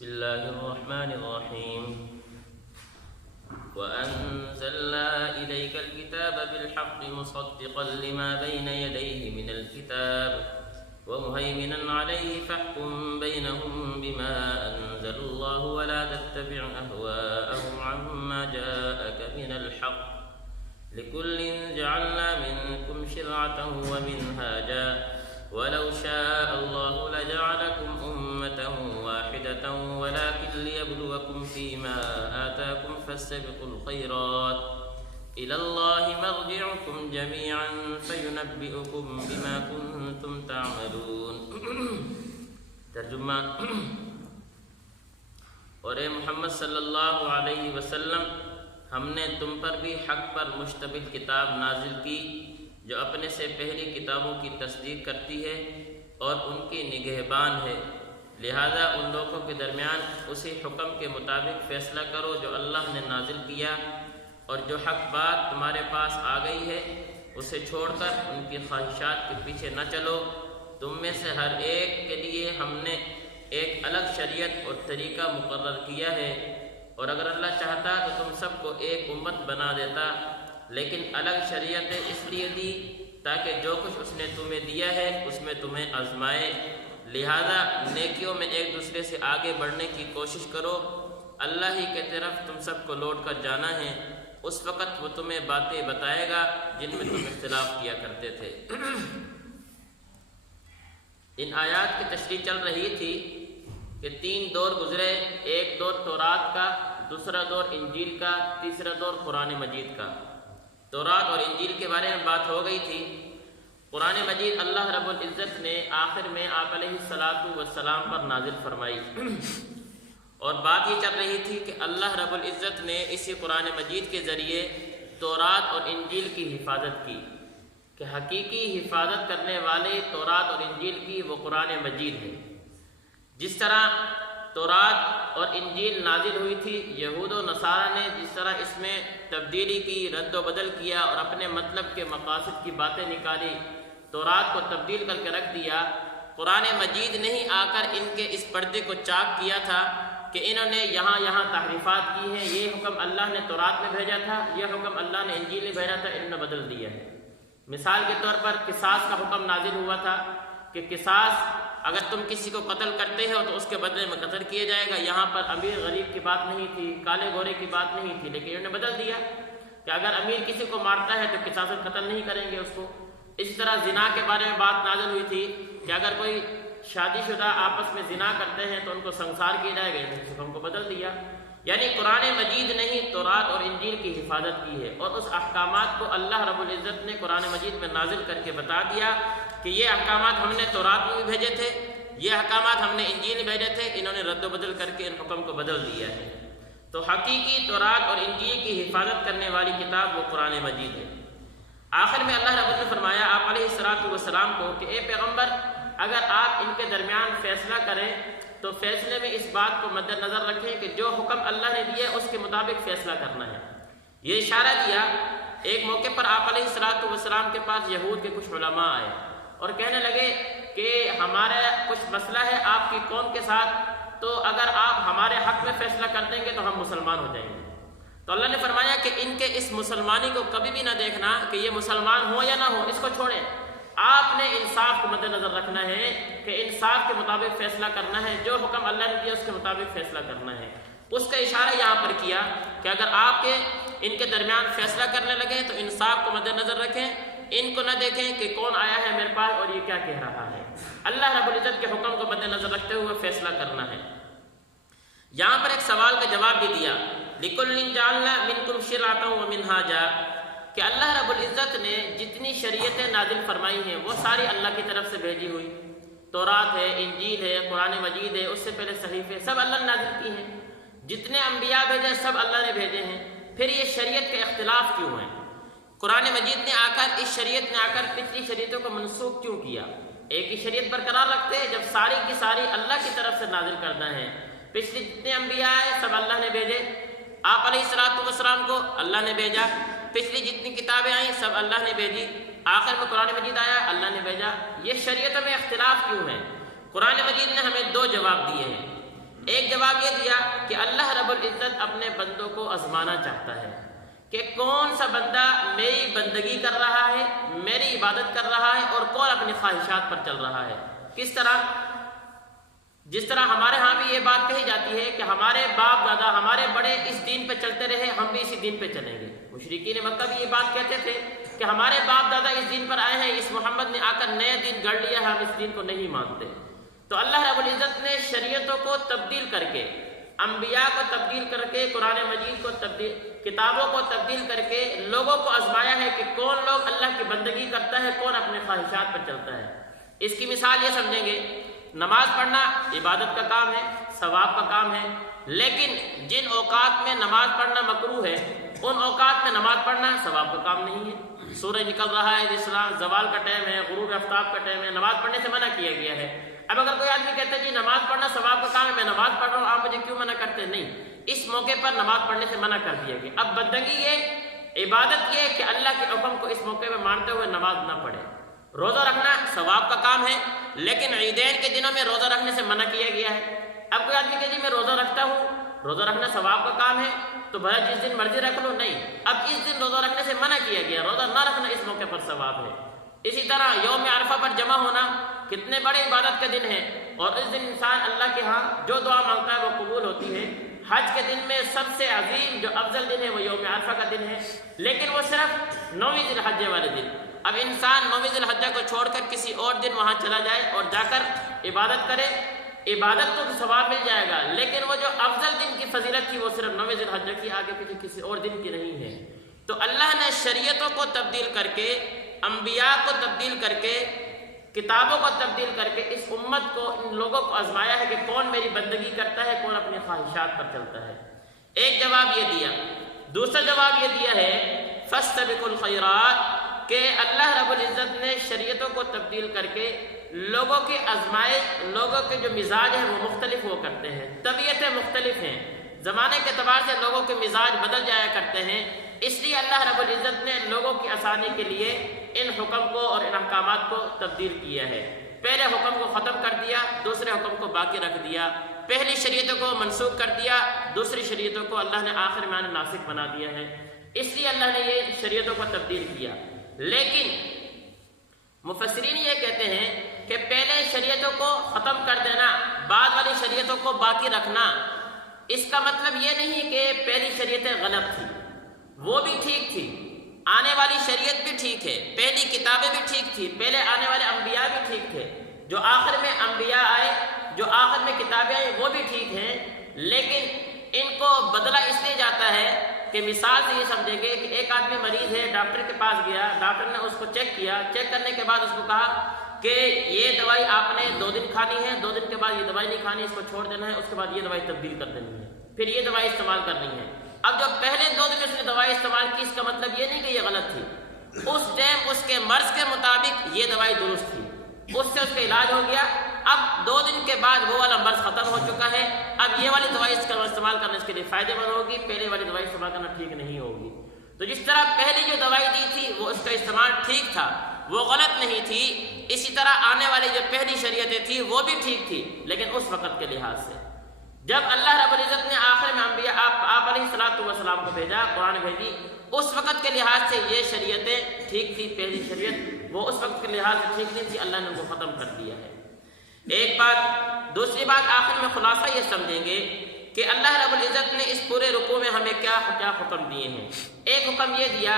بسم الله الرحمن الرحيم وأنزلنا إليك الكتاب بالحق مصدقا لما بين يديه من الكتاب ومهيمنا عليه فاحكم بينهم بما أنزل الله ولا تتبع أهواءهم عما جاءك من الحق لكل جعلنا منكم شرعة ومنهاجا ولو شاء الله لجعلكم أمة واحدة ولكن ليبلوكم فيما آتاكم فاستبقوا الخيرات إلى الله مرجعكم جميعا فينبئكم بما كنتم تعملون ترجمہ اور اے محمد صلی اللہ علیہ وسلم ہم نے تم پر بھی حق پر مشتمل کتاب نازل کی جو اپنے سے پہلی کتابوں کی تصدیق کرتی ہے اور ان کی نگہبان ہے، لہذا ان لوگوں کے درمیان اسی حکم کے مطابق فیصلہ کرو جو اللہ نے نازل کیا، اور جو حق بات تمہارے پاس آ گئی ہے اسے چھوڑ کر ان کی خواہشات کے پیچھے نہ چلو۔ تم میں سے ہر ایک کے لیے ہم نے ایک الگ شریعت اور طریقہ مقرر کیا ہے، اور اگر اللہ چاہتا تو تم سب کو ایک امت بنا دیتا، لیکن الگ شریعتیں اس لیے دی تاکہ جو کچھ اس نے تمہیں دیا ہے اس میں تمہیں آزمائے، لہذا نیکیوں میں ایک دوسرے سے آگے بڑھنے کی کوشش کرو۔ اللہ ہی کی طرف تم سب کو لوٹ کر جانا ہے، اس وقت وہ تمہیں باتیں بتائے گا جن میں تم اختلاف کیا کرتے تھے۔ ان آیات کی تشریح چل رہی تھی کہ 3 دور گزرے، ایک دور تورات کا، دوسرا دور انجیل کا، تیسرا دور قرآن مجید کا۔ تورات اور انجیل کے بارے میں بات ہو گئی تھی۔ قرآن مجید اللہ رب العزت نے آخر میں آپ علیہ السلام پر نازل فرمائی، اور بات یہ چل رہی تھی کہ اللہ رب العزت نے اسی قرآن مجید کے ذریعے تورات اور انجیل کی حفاظت کی، کہ حقیقی حفاظت کرنے والے تورات اور انجیل کی وہ قرآن مجید ہے۔ جس طرح تورات اور انجیل نازل ہوئی تھی، یہود و نصارہ نے جس طرح اس میں تبدیلی کی، رد و بدل کیا اور اپنے مطلب کے مقاصد کی باتیں نکالی، تورات کو تبدیل کر کے رکھ دیا، قرآن مجید نے ہی آ کر ان کے اس پردے کو چاک کیا تھا کہ انہوں نے یہاں تحریفات کی ہیں، یہ حکم اللہ نے تورات میں بھیجا تھا، یہ حکم اللہ نے انجیل میں بھیجا تھا، انہوں نے بدل دیا ہے۔ مثال کے طور پر قصاص کا حکم نازل ہوا تھا کہ قصاص اگر تم کسی کو قتل کرتے ہو تو اس کے بدلے میں قتل کیا جائے گا۔ یہاں پر امیر غریب کی بات نہیں تھی، کالے گورے کی بات نہیں تھی، لیکن انہوں نے بدل دیا کہ اگر امیر کسی کو مارتا ہے تو قصاص قتل نہیں کریں گے اس کو۔ اس طرح زنا کے بارے میں بات نازل ہوئی تھی کہ اگر کوئی شادی شدہ آپس میں زنا کرتے ہیں تو ان کو سنسار کیا جائے گا، اس حکم کو بدل دیا۔ یعنی قرآن مجید نے ہی تورات اور انجیل کی حفاظت کی ہے، اور اس احکامات کو اللہ رب العزت نے قرآن مجید میں نازل کر کے بتا دیا کہ یہ احکامات ہم نے تورات میں بھی بھیجے تھے، یہ احکامات ہم نے انجیل میں بھیجے تھے، انہوں نے رد و بدل کر کے ان حکم کو بدل دیا ہے۔ تو حقیقی تورات اور انجیل کی حفاظت کرنے والی کتاب وہ قرآن مجید ہے۔ آخر میں اللہ رب العزت نے فرمایا آپ علیہ السلام کو کہ اے پیغمبر، اگر آپ ان کے درمیان فیصلہ کریں تو فیصلے میں اس بات کو مد نظر رکھیں کہ جو حکم اللہ نے دیا اس کے مطابق فیصلہ کرنا ہے۔ یہ اشارہ دیا، ایک موقع پر آپ علیہ السلام کے پاس یہود کے کچھ علماء آئے اور کہنے لگے کہ ہمارا کچھ مسئلہ ہے آپ کی قوم کے ساتھ، تو اگر آپ ہمارے حق میں فیصلہ کر دیں گے تو ہم مسلمان ہو جائیں گے۔ تو اللہ نے فرمایا کہ ان کے اس مسلمانی کو کبھی بھی نہ دیکھنا کہ یہ مسلمان ہو یا نہ ہو، اس کو چھوڑیں، آپ نے انصاف کو مد نظر رکھنا ہے کہ انصاف کے مطابق فیصلہ کرنا ہے، جو حکم اللہ نے دیا اس کے مطابق فیصلہ کرنا ہے۔ اس کا اشارہ یہاں پر کیا کہ اگر آپ ان کے درمیان فیصلہ کرنے لگے تو انصاف کو مد نظر رکھیں، ان کو نہ دیکھیں کہ کون آیا ہے میرے پاس اور یہ کیا کہہ رہا ہے، اللہ رب العزت کے حکم کو مد نظر رکھتے ہوئے فیصلہ کرنا ہے۔ یہاں پر ایک سوال کا جواب بھی دیا، لِكُلٍّ جَعَلْنَا مِنْكُمْ شِرْعَةً وَمِنْهَاجًا، کہ اللہ رب العزت نے جتنی شریعتیں نازل فرمائی ہیں وہ ساری اللہ کی طرف سے بھیجی ہوئی، تورات ہے، انجیل ہے، قرآن مجید ہے، اس سے پہلے صحیفے سب اللہ نے نازل کی ہیں، جتنے انبیاء بھیجے سب اللہ نے بھیجے ہیں، پھر یہ شریعت کے اختلاف کیوں ہیں؟ قرآن مجید نے آ کر اس شریعت نے آ کر پچھلی شریعتوں کو منسوخ کیوں کیا؟ ایک ہی شریعت برقرار رکھتے ہیں جب ساری کی ساری اللہ کی طرف سے نازل کرنا ہے۔ پچھلے جتنے انبیاء آئے سب اللہ نے بھیجے، آپ علیہ السلام کو اللہ نے بھیجا، پچھلی جتنی کتابیں آئیں سب اللہ نے بھیجی، آخر میں قرآن مجید آیا اللہ نے بھیجا۔ یہ شریعتوں میں اختلاف کیوں ہے؟ قرآن مجید نے ہمیں 2 جواب دیے ہیں۔ ایک جواب یہ دیا کہ اللہ رب العزت اپنے بندوں کو آزمانا چاہتا ہے کہ کون سا بندہ میری بندگی کر رہا ہے، میری عبادت کر رہا ہے، اور کون اپنی خواہشات پر چل رہا ہے۔ کس طرح؟ جس طرح ہمارے ہاں بھی یہ بات کہی جاتی ہے کہ ہمارے باپ دادا، ہمارے بڑے اس دین پہ چلتے رہے، ہم بھی اسی دین پہ چلیں گے۔ مشرکین مکہ بھی یہ بات کہتے تھے کہ ہمارے باپ دادا اس دین پر آئے ہیں، اس محمد نے آ کر نئے دین گڑھ لیا ہے، ہم اس دین کو نہیں مانتے۔ تو اللہ رب العزت نے شریعتوں کو تبدیل کر کے، انبیاء کو تبدیل کر کے، قرآن مجید کو تبدیل، کتابوں کو تبدیل کر کے لوگوں کو آزمایا ہے کہ کون لوگ اللہ کی بندگی کرتا ہے، کون اپنے خواہشات پر چلتا ہے۔ اس کی مثال یہ سمجھیں گے، نماز پڑھنا عبادت کا کام ہے، ثواب کا کام ہے، لیکن جن اوقات میں نماز پڑھنا مکروہ ہے، ان اوقات میں نماز پڑھنا ثواب کا کام نہیں ہے۔ سورج نکل رہا ہے، جس طرح زوال کا ٹائم ہے، غروب آفتاب کا ٹائم ہے، نماز پڑھنے سے منع کیا گیا ہے۔ اب اگر کوئی آدمی کہتا ہے جی نماز پڑھنا ثواب کا کام ہے، میں نماز پڑھ رہا ہوں، آپ مجھے کیوں منع کرتے؟ نہیں، اس موقع پر نماز پڑھنے سے منع کر دیا گیا۔ اب بندگی یہ، عبادت یہ کہ اللہ کے حکم کو اس موقع میں مانتے ہوئے نماز نہ پڑھے۔ روزہ رکھنا ثواب کا کام ہے، لیکن عیدین کے دنوں میں روزہ رکھنے سے منع کیا گیا ہے۔ اب کوئی آدمی کہے جی میں روزہ رکھتا ہوں، روزہ رکھنا ثواب کا کام ہے، تو بھلا جس دن مرضی رکھ لو، نہیں، اب اس دن روزہ رکھنے سے منع کیا گیا، روزہ نہ رکھنا اس موقع پر ثواب ہے۔ اسی طرح یوم عرفہ پر جمع ہونا کتنے بڑے عبادت کا دن ہے، اور اس دن انسان اللہ کے ہاں جو دعا مانگتا ہے وہ قبول ہوتی ہے۔ حج کے دن میں سب سے عظیم جو افضل دن ہے وہ یوم عرفہ کا دن ہے، لیکن وہ صرف 9ویں ذی الحجہ والے دن۔ اب انسان 9ویں ذی الحجہ کو چھوڑ کر کسی اور دن وہاں چلا جائے اور جا کر عبادت کرے، عبادت تو ثواب مل جائے گا، لیکن وہ جو افضل دن کی فضیلت تھی وہ صرف 9ویں ذی الحجہ کی، آگے پیچھے کسی اور دن کی نہیں ہے۔ تو اللہ نے شریعتوں کو تبدیل کر کے، انبیاء کو تبدیل کر کے، کتابوں کو تبدیل کر کے اس امت کو، ان لوگوں کو آزمایا ہے کہ کون میری بندگی کرتا ہے، کون اپنی خواہشات پر چلتا ہے۔ ایک جواب یہ دیا۔ دوسرا جواب یہ دیا ہے فاستبقوا الخیرات، کہ اللہ رب العزت نے شریعتوں کو تبدیل کر کے لوگوں کی آزمائش، لوگوں کے جو مزاج ہیں وہ مختلف ہو کرتے ہیں، طبیعتیں مختلف ہیں، زمانے کے اعتبار سے لوگوں کے مزاج بدل جایا کرتے ہیں، اس لیے اللہ رب العزت نے لوگوں کی آسانی کے لیے ان حکم کو اور ان احکامات کو تبدیل کیا ہے۔ پہلے حکم کو ختم کر دیا، دوسرے حکم کو باقی رکھ دیا، پہلی شریعتوں کو منسوخ کر دیا، دوسری شریعتوں کو اللہ نے آخر میں ناسخ بنا دیا ہے۔ اس لیے اللہ نے یہ شریعتوں کو تبدیل کیا۔ لیکن مفسرین یہ کہتے ہیں کہ پہلے شریعتوں کو ختم کر دینا، بعد والی شریعتوں کو باقی رکھنا، اس کا مطلب یہ نہیں کہ پہلی شریعتیں غلط تھیں، وہ بھی ٹھیک تھی، آنے والی شریعت بھی ٹھیک ہے، پہلی کتابیں بھی ٹھیک تھی، پہلے آنے والے انبیاء بھی ٹھیک تھے، جو آخر میں انبیاء آئے، جو آخر میں کتابیں آئیں وہ بھی ٹھیک ہیں، لیکن ان کو بدلا اس لیے جاتا ہے کہ مثال سے یہ سمجھیں گے کہ ایک آدمی مریض ہے، ڈاکٹر کے پاس گیا، ڈاکٹر نے اس کو چیک کیا، چیک کرنے کے بعد اس کو کہا کہ یہ دوائی آپ نے 2 دن کھانی ہے، 2 دن کے بعد یہ دوائی نہیں کھانی، اس کو چھوڑ دینا ہے، اس کے بعد یہ دوائی تبدیل کر دینی ہے، پھر یہ دوائی استعمال کرنی ہے۔ اب جو پہلے 2 دن اس نے دوائی استعمال کی، اس کا مطلب یہ نہیں کہ یہ غلط تھی، اس ٹائم اس کے مرض کے مطابق یہ دوائی درست تھی، اس سے اس کا علاج ہو گیا۔ اب 2 دن کے بعد وہ والا مرض ختم ہو چکا ہے، اب یہ والی دوائی اس کا استعمال کرنا اس کے لیے فائدہ مند ہوگی، پہلے والی دوائی استعمال کرنا ٹھیک نہیں ہوگی۔ تو جس طرح پہلی جو دوائی دی تھی وہ اس کا استعمال ٹھیک تھا، وہ غلط نہیں تھی، اسی طرح آنے والی جو پہلی شریعتیں تھی وہ بھی ٹھیک تھی، لیکن اس وقت کے لحاظ سے۔ جب اللہ رب العزت نے آخر میں انبیاء آپ علیہ السلام کو بھیجا، قرآن بھیجی، اس وقت کے لحاظ سے یہ شریعتیں ٹھیک تھی، پہلی شریعت وہ اس وقت کے لحاظ سے ٹھیک نہیں تھی، اللہ نے ان کو ختم کر دیا ہے۔ ایک بات۔ دوسری بات آخر میں خلاصہ یہ سمجھیں گے کہ اللہ رب العزت نے اس پورے رکوع میں ہمیں کیا حکم دیے ہیں۔ ایک حکم یہ دیا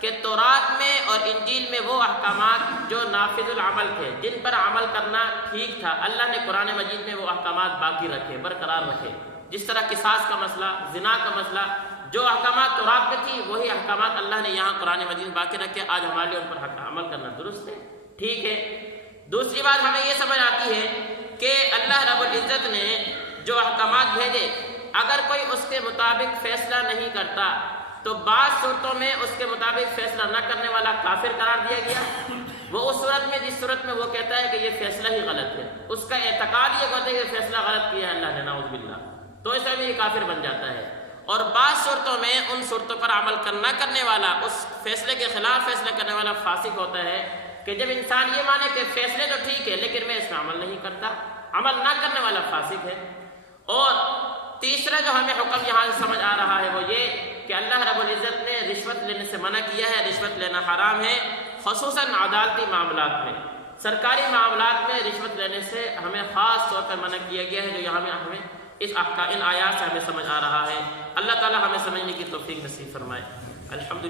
کہ تورات میں اور انجیل میں وہ احکامات جو نافذ العمل تھے، جن پر عمل کرنا ٹھیک تھا، اللہ نے قرآن مجید میں وہ احکامات باقی رکھے، برقرار رکھے۔ جس طرح قصاص کا مسئلہ، زنا کا مسئلہ، جو احکامات تورات میں تھی وہی احکامات اللہ نے یہاں قرآن مجید میں باقی رکھے۔ آج ہمارے لیے ان پر عمل کرنا درست ہے، ٹھیک ہے۔ دوسری بات ہمیں یہ سمجھ آتی ہے کہ اللہ رب العزت نے جو احکامات بھیجے، اگر کوئی اس کے مطابق فیصلہ نہیں کرتا تو بعض صورتوں میں اس کے مطابق فیصلہ نہ کرنے والا کافر قرار دیا گیا۔ وہ اس صورت میں جس صورت میں وہ کہتا ہے کہ یہ فیصلہ ہی غلط ہے، اس کا اعتقاد یہ ہوتا ہے کہ فیصلہ غلط کیا ہے اللہ نے، نعوذ باللہ، تو اس میں یہ کافر بن جاتا ہے۔ اور بعض صورتوں میں ان صورتوں پر عمل نہ کرنے والا، اس فیصلے کے خلاف فیصلہ کرنے والا فاسق ہوتا ہے، کہ جب انسان یہ مانے کہ فیصلے تو ٹھیک ہے لیکن میں اس میں عمل نہیں کرتا، عمل نہ کرنے والا فاسق ہے۔ اور تیسرا جو ہمیں حکم یہاں سے سمجھ آ رہا ہے وہ یہ کہ اللہ رب العزت نے رشوت لینے سے منع کیا ہے، رشوت لینا حرام ہے، خصوصاً عدالتی معاملات میں، سرکاری معاملات میں رشوت لینے سے ہمیں خاص طور پر منع کیا گیا ہے، جو یہاں ہمیں ان آیات سے ہمیں سمجھ آ رہا ہے۔ اللہ تعالی ہمیں سمجھنے کی توفیق نصیب فرمائے۔ الحمد